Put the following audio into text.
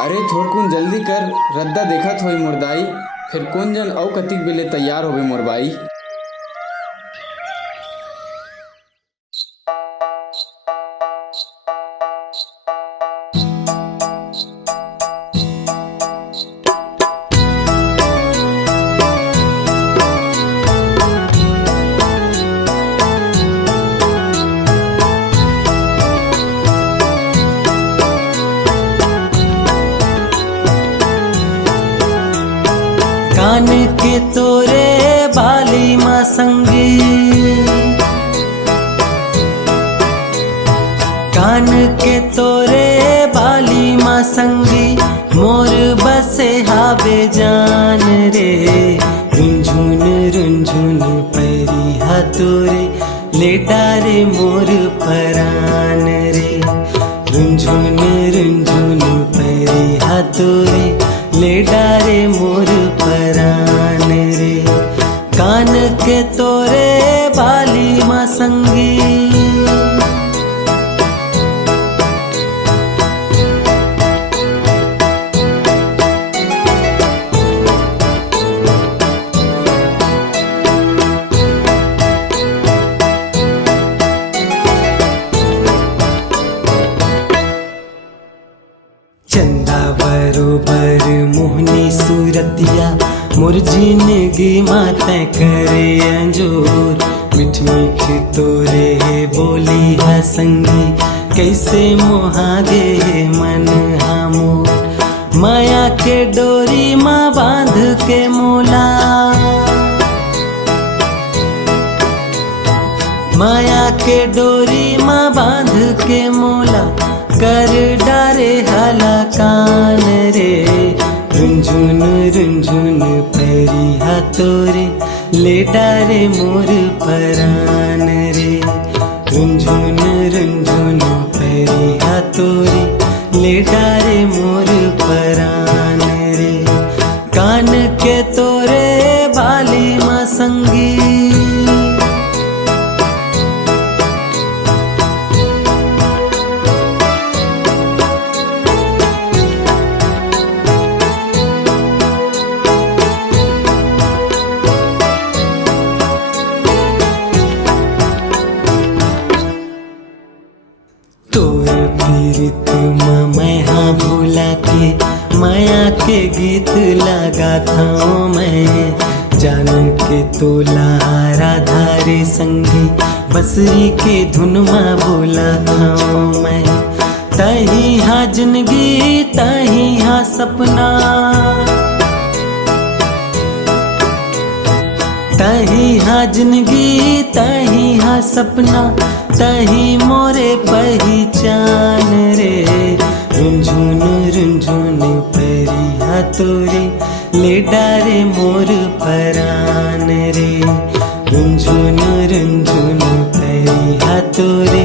अरे थोड़कुन जल्दी कर, रद्दा देखत होई मोर दाई। फिर कौन जन अउ कतिक बेले तैयार होबे मोर बाई। कान के तोरे बाली माँ संगी, कान के तोरे बाली माँ संगी, मोर बसे हावे जान रे। रुंझुन रुंझुन पैरी हाथोरे ले डारे मोर परान रे। रुंझुन रुंझुन पैरी हाथोरे ले डारे मोर परान रे। कान के तोरे बाली माँ संगी, चंदा बरोबर मोहनी सूरतिया, मोर जिंदगी माते करे अंजोर। मिठ मिठ तोरे बोली है संगी, कैसे मोहागे मन हमोर। माया के डोरी माँ बांध के मोला, माया के डोरी माँ बांध के मोला, कर डारे हला कान रे। रुंझुन रुंझुन पैरी हाथोरे ले डारे मोर परान रे। रुंझुन रुंझुन पैरी हाथोरे ले डारे मोर परान रे। कान के तोरे बाली माँ संगी, तोर पीरित मैं हाँ भूला के माया के गीत लगा था मैं। जान के तोला राधा रे संगी, बसरी के धुन माँ बोला था मैं। तही हाँ जिंदगी तही हाँ सपना, तही हाँ जिंदगी तही हाँ सपना, तही मोरे पहचान रे। रुंझुन रुंझुन पैरी हाथोरे ले डारे मोर परान रे। रुंझुन रुंझुन पैरी हाथोरे